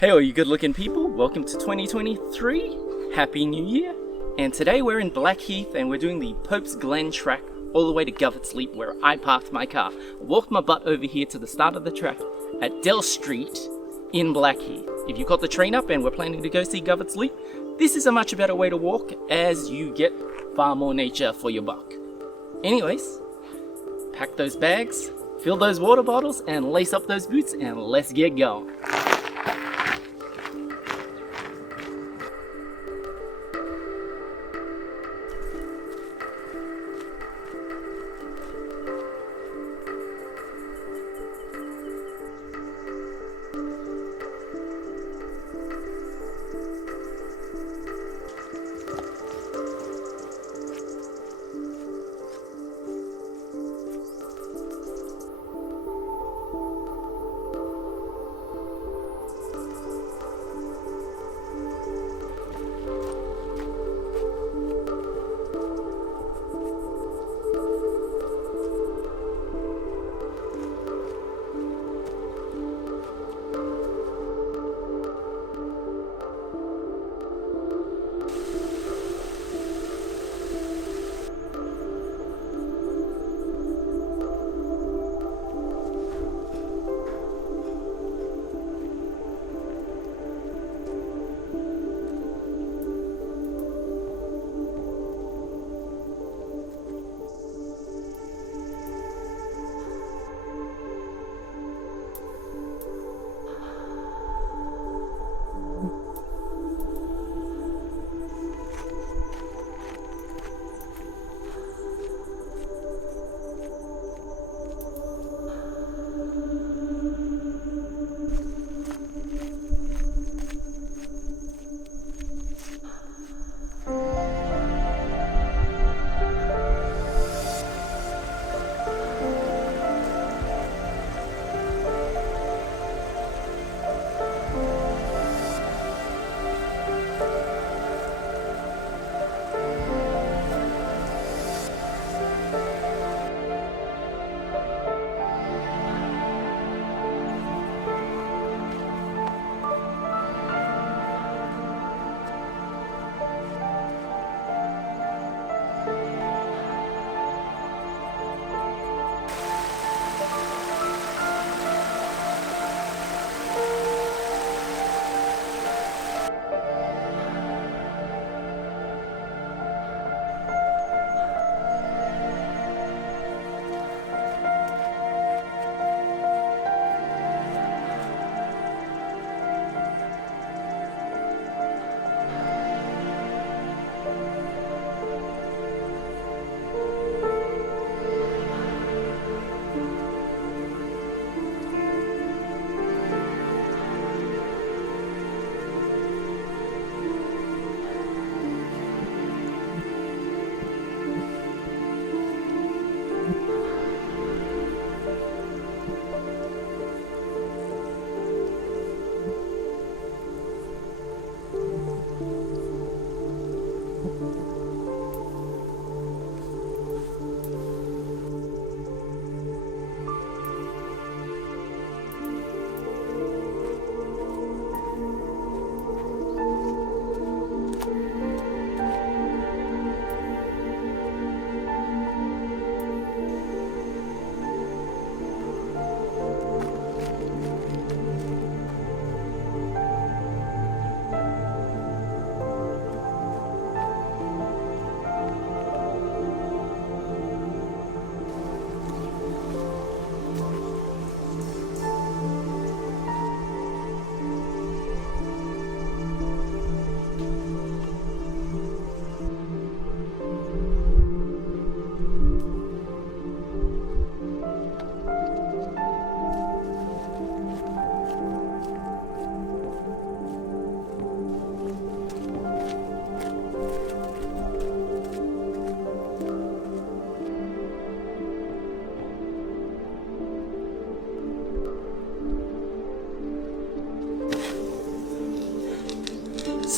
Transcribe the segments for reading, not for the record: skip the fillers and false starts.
Hey all you good looking people, welcome to 2023, Happy New Year! And today we're in Blackheath and we're doing the Popes Glen Track all the way to Govetts Leap where I parked my car. I walked my butt over here to the start of the track at Dell Street in Blackheath. If you got the train up and we're planning to go see Govetts Leap, this is a much better way to walk as you get far more nature for your buck. Anyways, pack those bags, fill those water bottles and lace up those boots and let's get going.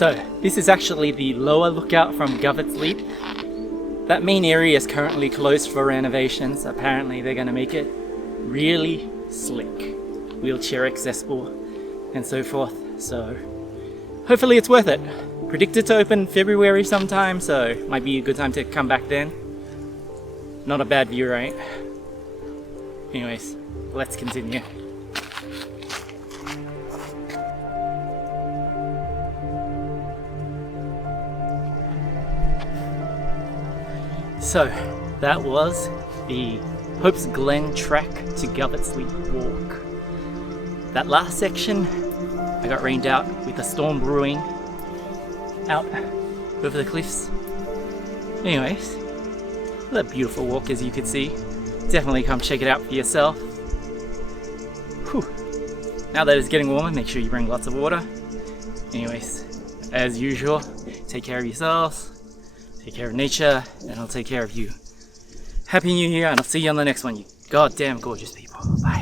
So, this is actually the lower lookout from Govetts Leap. That main area is currently closed for renovations. Apparently they're going to make it really slick, wheelchair accessible and so forth. So hopefully it's worth it. Predicted to open February sometime, so might be a good time to come back then. Not a bad view, right? Anyways, let's continue. So that was the Popes Glen Track to Govetts Leap walk. That last section, I got rained out with a storm brewing out over the cliffs. Anyways, a beautiful walk as you can see. Definitely come check it out for yourself. Whew. Now that it's getting warmer, make sure you bring lots of water. Anyways, as usual, take care of yourselves, take care of nature, and I'll take care of you. Happy New Year, and I'll see you on the next one, you goddamn gorgeous people. Bye.